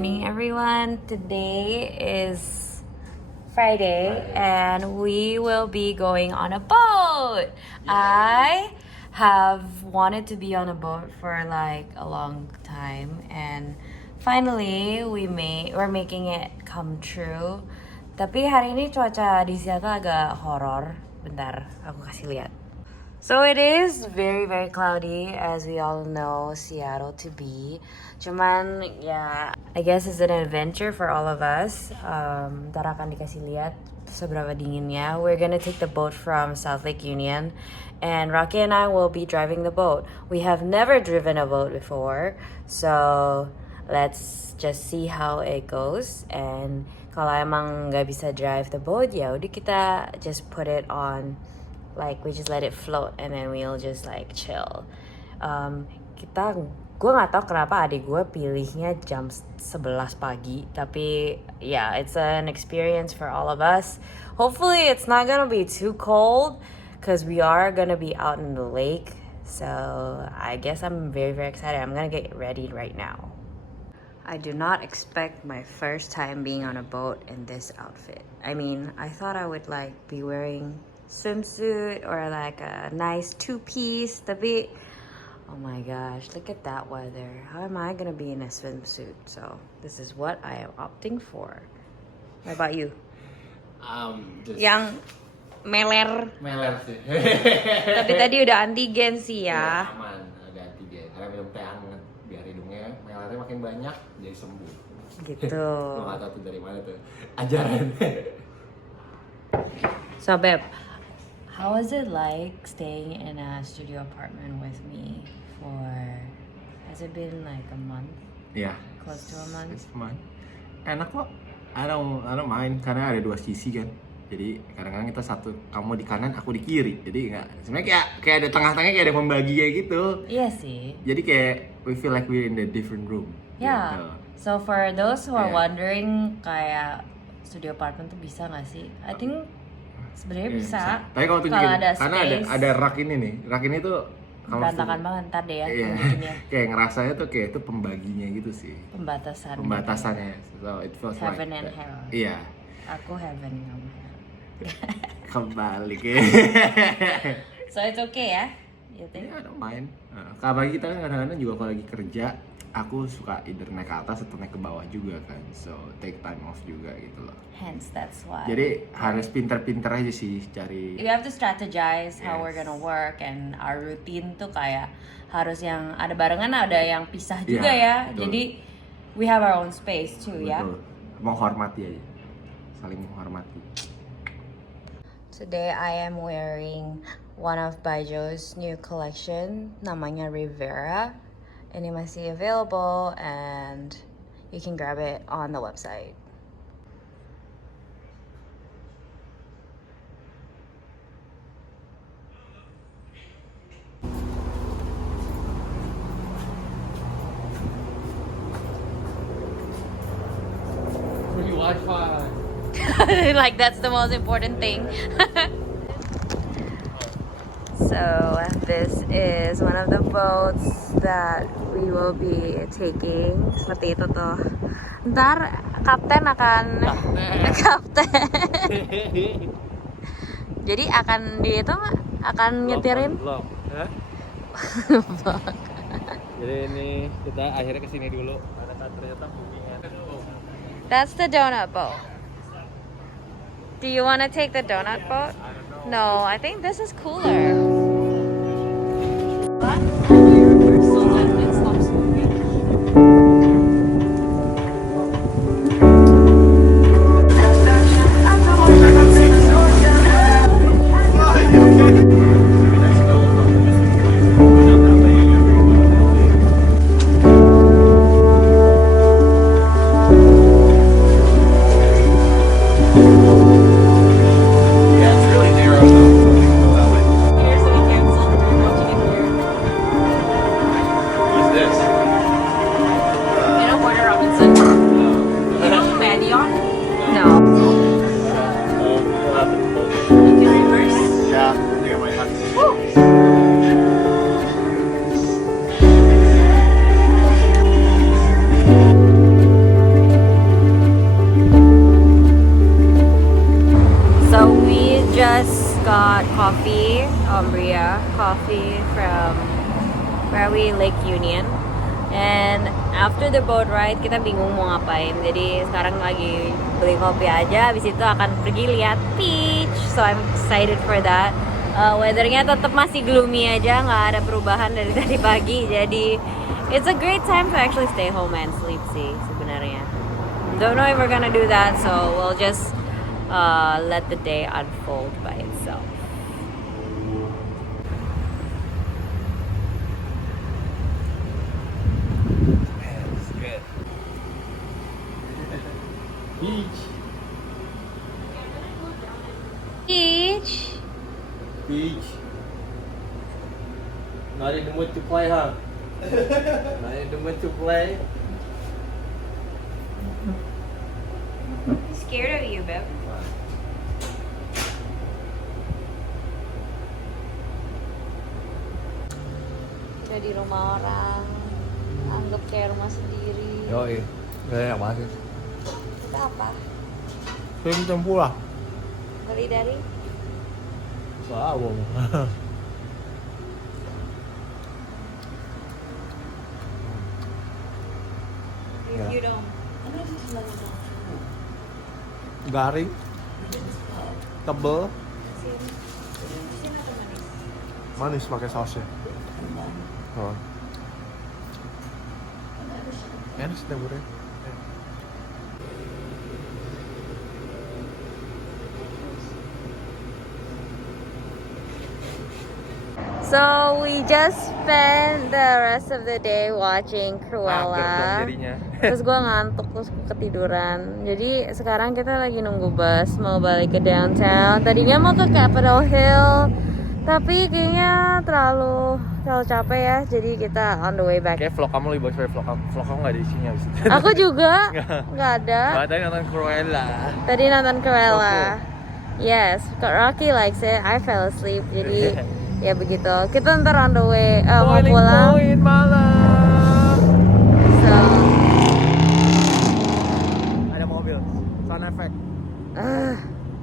morning, everyone. Today is Friday and we will be going on a boat. I have wanted to be on a boat for like a long time and finally we're making it come true. Tapi hari ini cuaca di Seattle agak horor. Bentar, aku kasih lihat. So it is very very cloudy as we all know Seattle to be. Cuman ya, I guess it's an adventure for all of us. Ntar akan dikasih lihat seberapa dinginnya. We're gonna take the boat from South Lake Union, and Rocky and I will be driving the boat. We have never driven a boat before, so let's just see how it goes. And kalau emang nggak bisa drive the boat, ya udah kita just put it on. Like we just let it float and then we'll just like chill. Gue nggak tahu kenapa adik gue pilihnya jam 11 pagi, tapi yeah, it's an experience for all of us. Hopefully it's not gonna be too cold, cause we are gonna be out in the lake. So I guess I'm very very excited. I'm gonna get ready right now. I do not expect my first time being on a boat in this outfit. I mean, I thought I would like be wearing swimsuit or like a nice two-piece, tapi oh my gosh, look at that weather. How am I gonna be in a swimsuit? So this is what I am opting for. What about you? Yang meler sih. tapi tadi udah antigen sih ya. Aman, ada antigen karena minum teh hangat biar hidungnya melernya makin banyak jadi sembuh Gitu. Gue gak tau tuh dari mana tuh ajaran. So babe, how was it like staying in a studio apartment with me for, has it been like a month? Iya. Close to a month? It's fun. Enak kok. I don't mind karena ada dua sisi kan. Jadi kadang-kadang kita satu, kamu di kanan, aku di kiri. Jadi sebenarnya kayak ada tengah-tengahnya, kayak ada pembagi kayak gitu. Iya sih. Jadi kayak we feel like we're in the different room. Yeah. Gitu. So for those who are Yeah. wondering kayak studio apartment tuh bisa nggak sih? I think sebenarnya bisa. Tapi kalau tunjukin, ada karena space, ada rak ini nih. Rak ini tuh berantakan banget ntar deh ya. Iya. Bikinnya. Kayak ngerasanya tuh kayak itu pembaginya gitu sih. Pembatasannya. So it feels Heaven like and that. hell. Iya. Aku heaven kamu hell. Kebalik ya. So it's okay ya? You think? Ya, I don't mind. Nah, bagi kita kan kadang-kadang juga kalau lagi kerja, aku suka either naik ke atas atau naik ke bawah juga kan. So take time off juga gitu loh. Hence that's why. Jadi harus pinter-pinter aja sih cari. You have to strategize how we're Yes. gonna work, and our routine tuh kayak harus yang ada barengan, ada yang pisah juga ya. Iya, betul. Jadi we have our own space too ya. Betul. Menghormati aja. Saling menghormati. Today I am wearing one of Baijo's new collection, namanya Rivera. Ini masih available and you can grab it on the website. Free Wi-Fi. Like that's the most important thing. So this is one of the boats that we will be taking. Seperti itu tuh. Ntar kapten akan kapten. Jadi akan di itu akan nyetirin. Vlog. Jadi ini kita akhirnya kesini dulu. Ada ternyata bookingnya. That's the donut boat. Do you want to take the donut boat? No, I think this is cooler. coffee from Lake Union. And after the boat ride kita bingung mau ngapain. Jadi sekarang lagi beli kopi aja. Habis itu akan pergi lihat beach. So I'm excited for that. Weathernya tetap masih gloomy aja, nggak ada perubahan dari tadi pagi. Jadi it's a great time to actually stay home and sleep sih sebenarnya. Don't know if we're gonna do that, so we'll just let the day unfold by itself. Beach. Beach. Beach. Not in the mood to play, huh? Not in the mood to play. I'm scared of you, babe. Jadi rumah orang, anggap kayak rumah sendiri. Yoi. Kayak apa sih? Itu apa? Film tempura. Beli dari? Wow. You don't. Garing. Tebel. Asin atau manis? Manis pakai sausnya. Oh. Enak sih tempuranya. So we just spent the rest of the day watching Cruella. Terus gue ngantuk, terus gue ketiduran. Jadi sekarang kita lagi nunggu bus mau balik ke downtown. Tadinya mau ke Capitol Hill, tapi kayaknya terlalu capek ya. Jadi kita on the way back. Kayak vlog kamu lebih bagus dari vlog kamu nggak ada isinya abis itu. Aku juga nggak ada. Tadi nonton Cruella. Tadi nonton Cruella. Yes, Rocky likes it. I fell asleep. Jadi ya begitu. Kita ntar on the way mau pulang. Malam. So Ada mobil. Sound effect.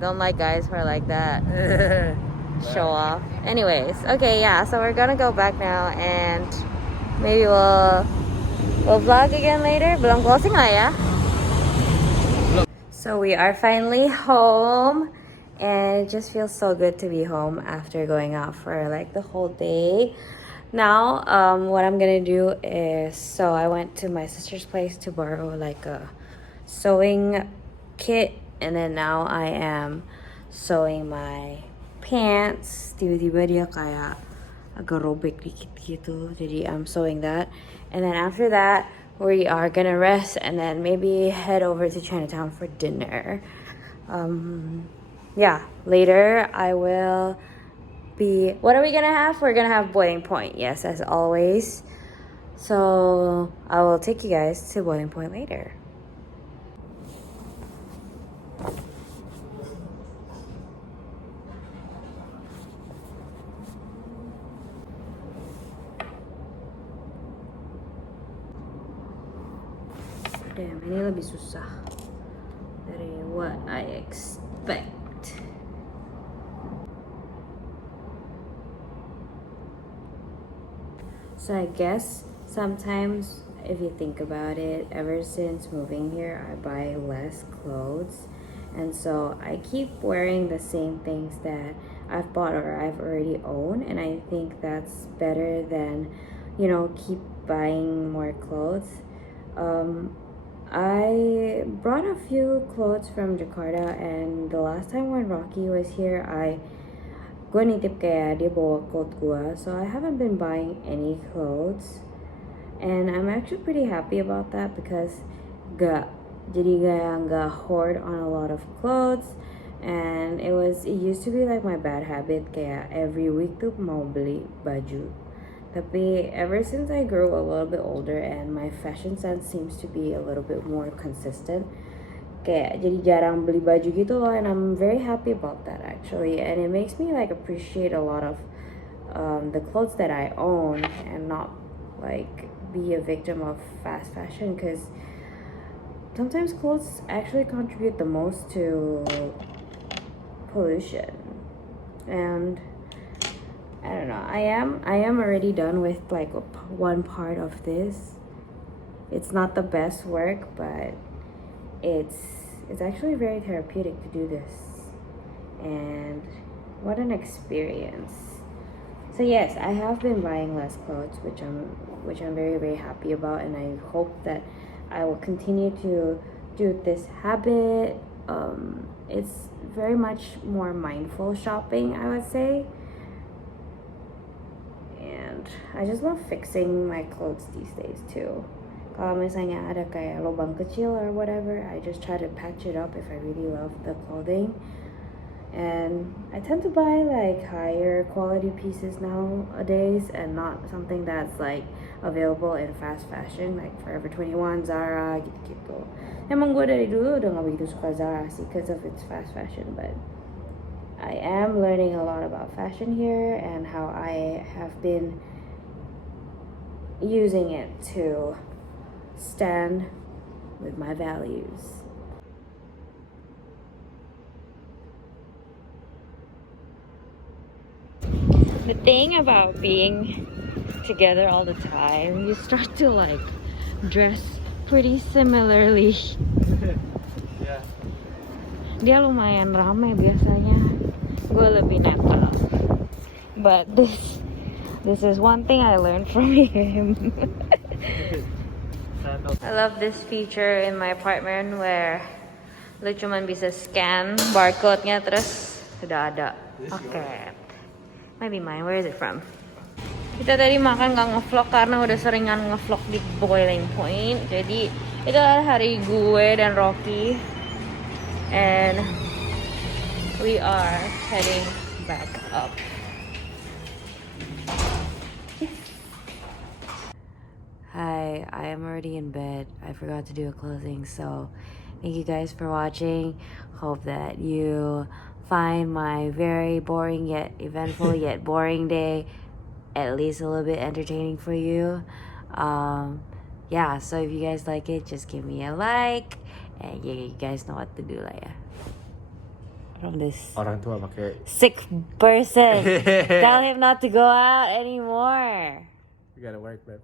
don't like guys who are like that. Show off. Anyways, okay, yeah. So we're gonna go back now, and maybe we'll vlog again later. Belum closing lah ya. So we are finally home. And it just feels so good to be home after going out for like the whole day. Now, what I'm gonna do is, so I went to my sister's place to borrow like a sewing kit, and then now I am sewing my pants. Tiba-tiba dia kayak agak robek dikit gitu, jadi I'm sewing that. And then after that, we are gonna rest and then maybe head over to Chinatown for dinner. Yeah, later I will be, what are we gonna have? We're gonna have Boiling Point, yes, as always. So I will take you guys to Boiling Point later. Damn, ini lebih susah dari what I expect. So I guess sometimes if you think about it, ever since moving here, I buy less clothes. And so I keep wearing the same things that I've bought or I've already owned. And I think that's better than, keep buying more clothes. I brought a few clothes from Jakarta, and the last time when Rocky was here, gue nitip kayak dia bawa coat gue, so I haven't been buying any clothes, and I'm actually pretty happy about that because jadi gak hoard on a lot of clothes. And it used to be like my bad habit kayak every week tuh mau beli baju. Tapi ever since I grew a little bit older and my fashion sense seems to be a little bit more consistent, kayak jadi jarang beli baju gitu loh, and I'm very happy about that actually. And it makes me like appreciate a lot of the clothes that I own and not like be a victim of fast fashion, because sometimes clothes actually contribute the most to pollution. And I don't know. I am already done with like one part of this. It's not the best work, but it's actually very therapeutic to do this. And what an experience. So yes, I have been buying less clothes, which I'm very, very happy about, and I hope that I will continue to do this habit. It's very much more mindful shopping, I would say. And I just love fixing my clothes these days too. Kalau misalnya ada kayak lubang kecil or whatever, I just try to patch it up if I really love the clothing. And I tend to buy like higher quality pieces nowadays and not something that's like available in fast fashion like Forever 21, Zara gitu-gitu. Emang gue dari dulu udah gak begitu suka Zara sih because of its fast fashion, but I am learning a lot about fashion here and how I have been using it to stand with my values. The thing about being together all the time, you start to like dress pretty similarly. Yeah. Dia lumayan rame biasanya, gue lebih netral. But this is one thing I learned from him. I love this feature in my apartment where lu cuman bisa scan barcode-nya terus sudah ada. Okay. Maybe mine. Where is it from? Kita tadi makan gak ngevlog karena udah seringan ngevlog di Boiling Point. Jadi itu adalah hari gue dan Rocky. And we are heading back up. Hi, I am already in bed. I forgot to do a closing, so thank you guys for watching. Hope that you find my very boring yet eventful yet boring day at least a little bit entertaining for you. Yeah, so if you guys like it, just give me a like, and yeah, you guys know what to do lah ya. From this Orang tua pakai sick person. Tell him not to go out anymore. You gotta work, babe.